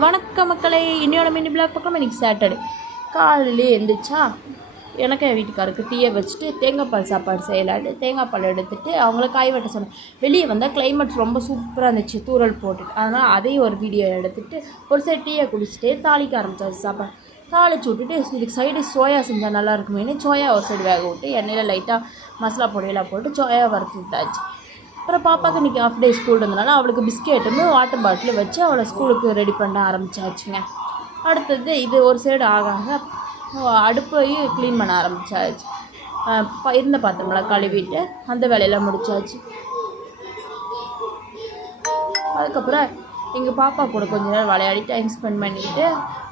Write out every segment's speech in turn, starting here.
வணக்கம் மக்களே, இன்னையோட மினி பிளாக் பக்கம். இன்றைக்கி சாட்டர்டே காலையிலே எழுந்திரிச்சா எனக்கு என் வீட்டுக்காருக்கு டீயை வச்சுட்டு தேங்காய் பால் சாப்பாடு செய்யலான்னு தேங்காய் பால் எடுத்துகிட்டு அவங்கள காய் வெட்ட சொன்னேன். வெளியே வந்தால் கிளைமேட் ரொம்ப சூப்பராக இருந்துச்சு, தூரல் போட்டுட்டு. அதனால் அதையும் ஒரு வீடியோ எடுத்துகிட்டு ஒரு சைடு டீயை குடிச்சிட்டே தாளிக்க ஆரம்பிச்சாச்சு. சாப்பாடு தாளிச்சு விட்டுட்டு இதுக்கு சைடு சோயா செஞ்சால் நல்லா இருக்குமேனு சோயா ஒரு சைடு வேக விட்டு எண்ணெயில் லைட்டாக மசாலா பொடியெல்லாம் போட்டு சோயா வறுத்து விட்டாச்சு. அப்புறம் பாப்பாவுக்கு இன்றைக்கி ஆஃப் டே ஸ்கூல் இருந்தனால அவளுக்கு பிஸ்கெட்டுமே வாட்டர் பாட்டில் வச்சு அவளை ஸ்கூலுக்கு ரெடி பண்ண ஆரம்பித்தாச்சுங்க. அடுத்தது இது ஒரு சைடு ஆக அடுப்பையும் க்ளீன் பண்ண ஆரம்பித்தாச்சு. இருந்த பாத்திரமெல்லாம் கழுவிட்டு அந்த வேலையெல்லாம் முடித்தாச்சு. அதுக்கப்புறம் எங்கள் பாப்பா கூட கொஞ்ச நேரம் விளையாடி டைம் ஸ்பெண்ட் பண்ணிவிட்டு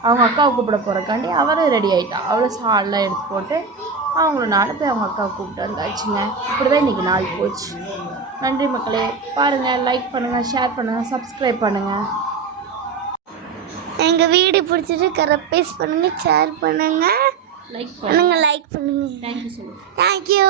அவங்க அக்காவை கூப்பிட போகிறக்காண்டி அவரும் ரெடி ஆகிட்டான். அவளை சாலெலாம் எடுத்து போட்டு அவங்கள நாலு போய் அவங்க அக்காவை கூப்பிட்டு வந்தாச்சுங்க. இப்படி தான் இன்றைக்கி நாள் போச்சு. நன்றி மக்களே. பாருங்கள், லைக் பண்ணுங்கள், ஷேர் பண்ணுங்கள், சப்ஸ்கிரைப் பண்ணுங்கள். எங்கள் வீடு பிடிச்சிட்டு கரெக்ட் பண்ணுங்கள், ஷேர் பண்ணுங்கள், லைக் பண்ணுங்கள். Thank you so much. தேங்க்யூ.